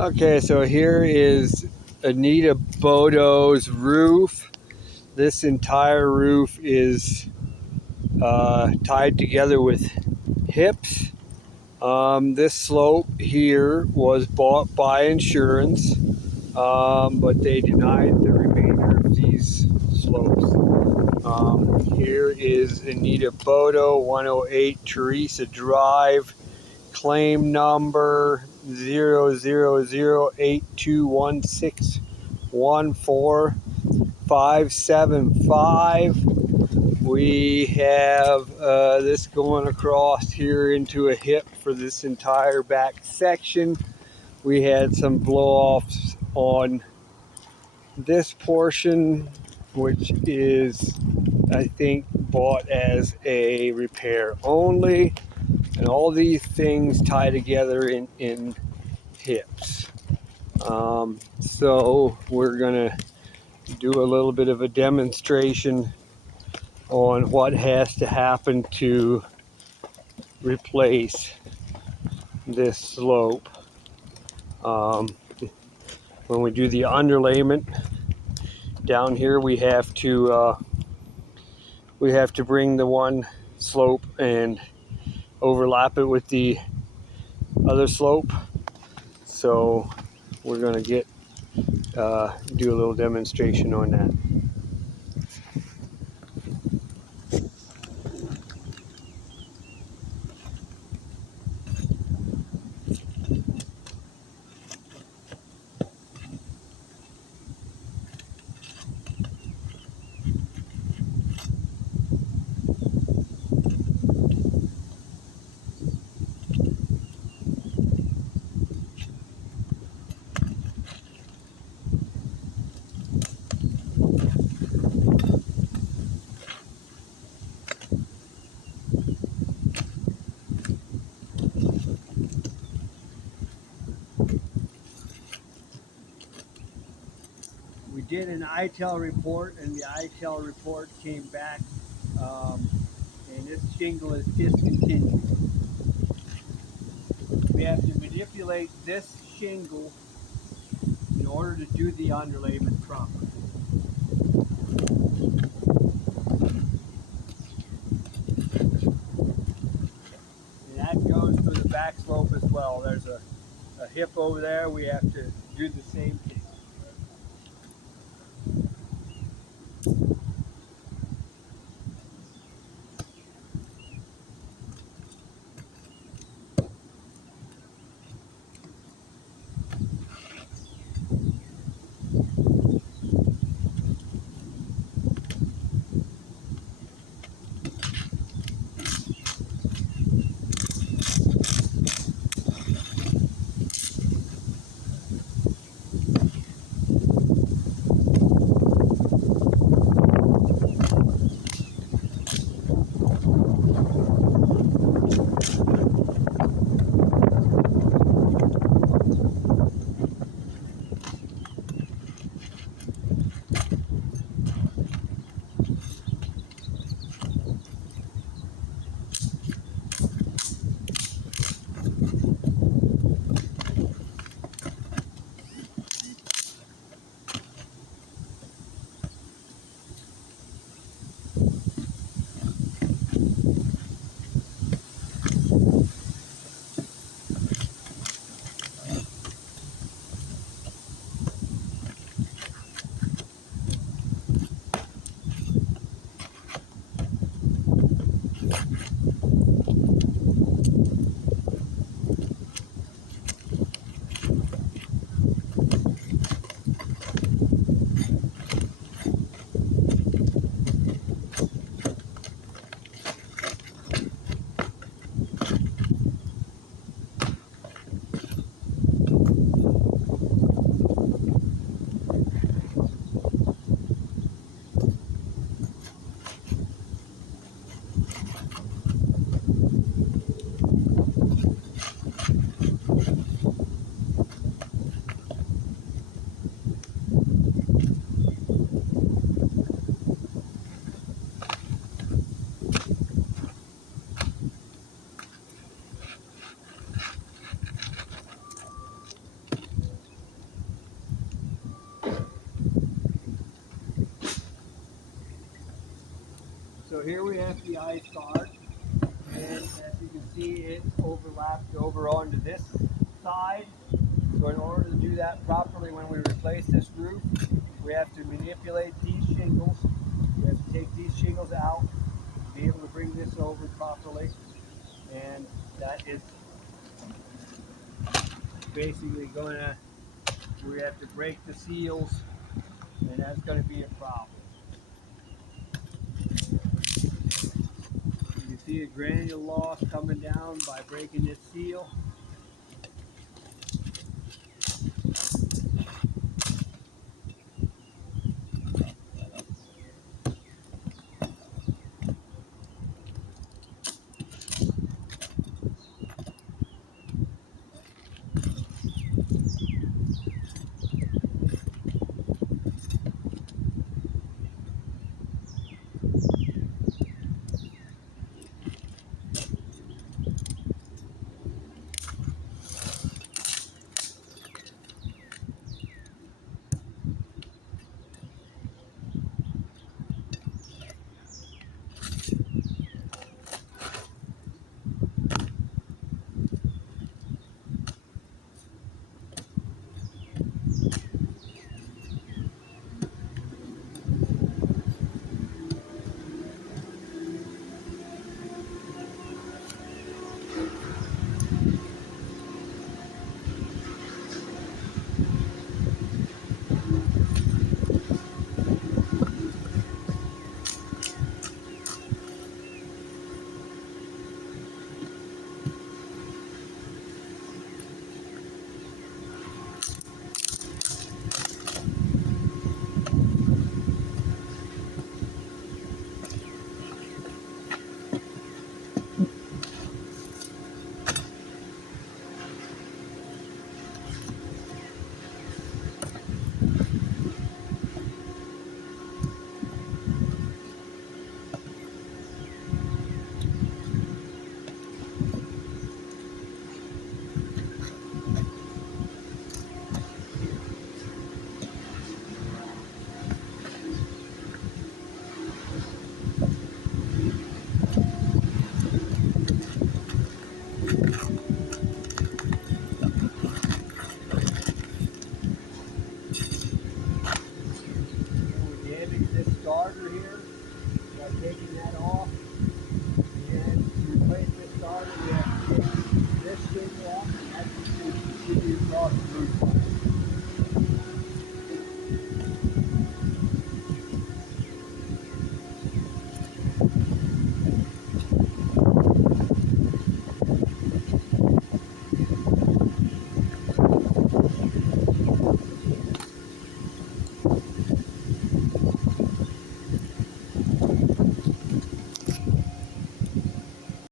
Okay, so here is Anita Bodo's roof. This entire roof is tied together with hips. This slope here was bought by insurance, but they denied the remainder of these slopes. Here is Anita Bodo, 108 Teresa Drive, claim number 0008216145575. We have this going across here into a hip for this entire back section. We had some blow-offs on this portion, which is, I think, bought as a repair only. And all these things tie together in hips. So we're gonna do a little bit of a demonstration on what has to happen to replace this slope. When we do the underlayment down here, we have to bring the one slope and overlap it with the other slope. So we're gonna do a little demonstration on that. We did an ITEL report, and the ITEL report came back, and this shingle is discontinued. We have to manipulate this shingle in order to do the underlayment properly. And that goes for the back slope as well. There's a hip over there. We have to do the same thing. So here we have the ice guard, and as you can see, it overlapped over onto this side. So in order to do that properly when we replace this roof, we have to manipulate these shingles. We have to take these shingles out to be able to bring this over properly. And that is basically we have to break the seals, and that's going to be a problem. You can see a granule loss coming down by breaking this seal. We damage this starter here by taking that off. And to replace this starter, we have to take this shingle off, and that's going to continue across the roof.